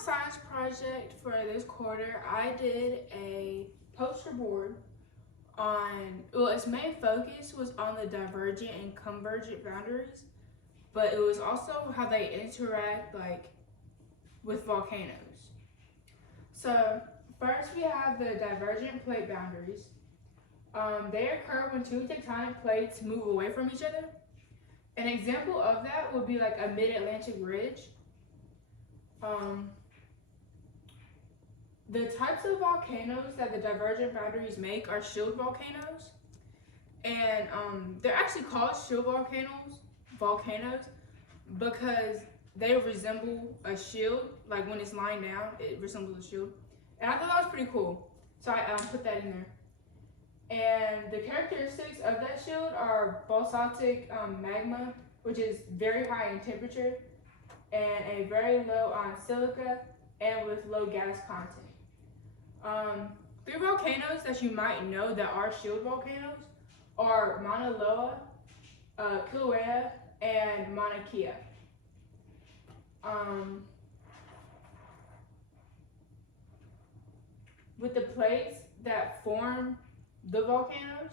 science project for this quarter, I did a poster board on, well, its main focus was on the divergent and convergent boundaries, but it was also how they interact, like, with volcanoes. So, first we have the divergent plate boundaries. They occur when two tectonic plates move away from each other. An example of that would be like a mid-Atlantic ridge. The types of volcanoes that the divergent boundaries make are shield volcanoes, and they're actually called shield volcanoes because they resemble a shield. Like when it's lying down, it resembles a shield, and I thought that was pretty cool, so I put that in there. And the characteristics of that shield are basaltic magma, which is very high in temperature, and a very low on silica, and with low gas content. Three volcanoes that you might know that are shield volcanoes are Mauna Loa, Kilauea, and Mauna Kea. With the plates that form the volcanoes,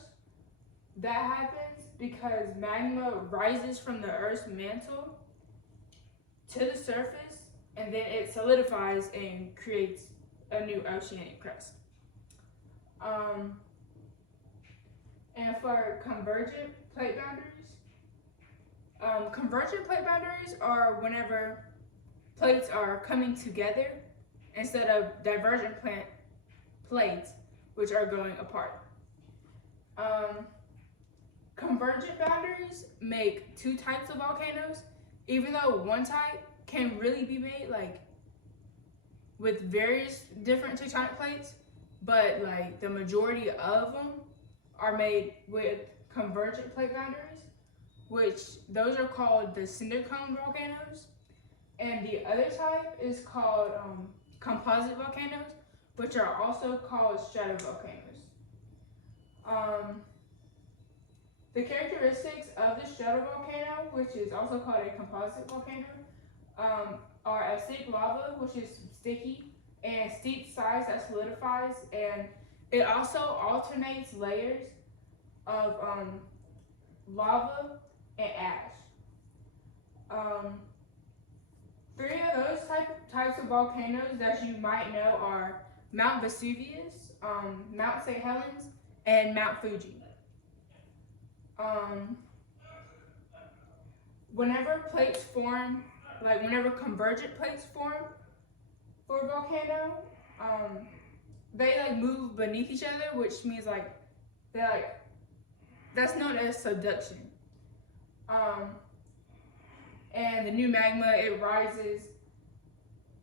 that happens because magma rises from the Earth's mantle to the surface, and then it solidifies and creates a new oceanic crust. And for convergent plate boundaries are whenever plates are coming together instead of divergent plates, which are going apart. Convergent boundaries make two types of volcanoes, even though one type can really be made like with various different tectonic plates, but like the majority of them are made with convergent plate boundaries, which those are called the cinder cone volcanoes, and the other type is called composite volcanoes, which are also called stratovolcanoes. The characteristics of the stratovolcano, which is also called a composite volcano, are acidic lava, which is sticky, and steep sides that solidifies, and it also alternates layers of lava and ash. Three of those types of volcanoes that you might know are Mount Vesuvius, Mount St. Helens, and Mount Fuji. Whenever plates form, like whenever convergent plates form for a volcano, they like move beneath each other, which means like they like, that's known as subduction. And the new magma, it rises,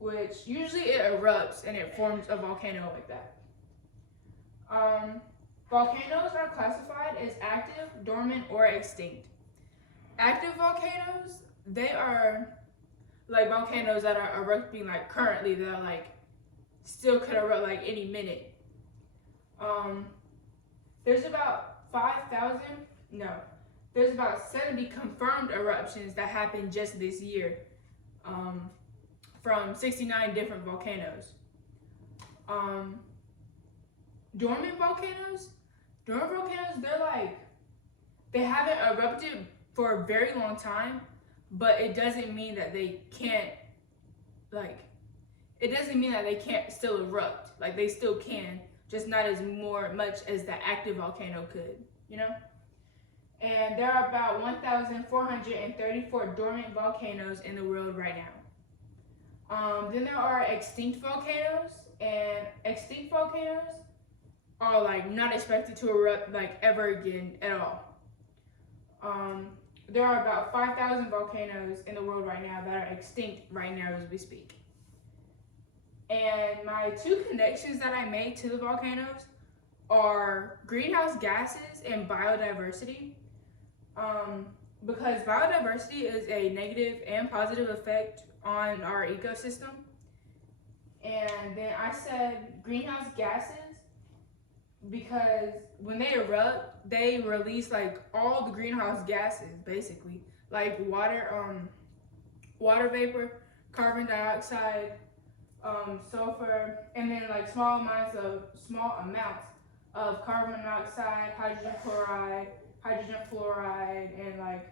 which usually it erupts and it forms a volcano like that. Volcanoes are classified as active, dormant, or extinct. Active volcanoes, they are like volcanoes that are erupting like currently, that are like still could erupt like any minute. There's about 70 confirmed eruptions that happened just this year, from 69 different volcanoes. Dormant volcanoes, they haven't erupted for a very long time, but it doesn't mean that they can't, still erupt. Like they still can, just not as much as the active volcano could, you know? And there are about 1,434 dormant volcanoes in the world right now. Then there are extinct volcanoes, and extinct volcanoes are like not expected to erupt like ever again at all. There are about 5,000 volcanoes in the world right now that are extinct right now as we speak. And my two connections that I made to the volcanoes are greenhouse gases and biodiversity. Because biodiversity is a negative and positive effect on our ecosystem. And then I said greenhouse gases because when they erupt, they release like all the greenhouse gases, basically, like water vapor, carbon dioxide, sulfur, and then like small amounts of carbon monoxide, hydrogen chloride, hydrogen fluoride, and like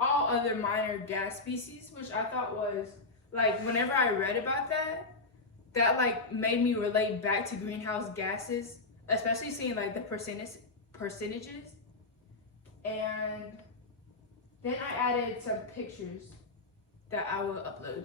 all other minor gas species, which I thought was like whenever I read about that like made me relate back to greenhouse gases, especially seeing like the percentages. And then I added some pictures that I will upload.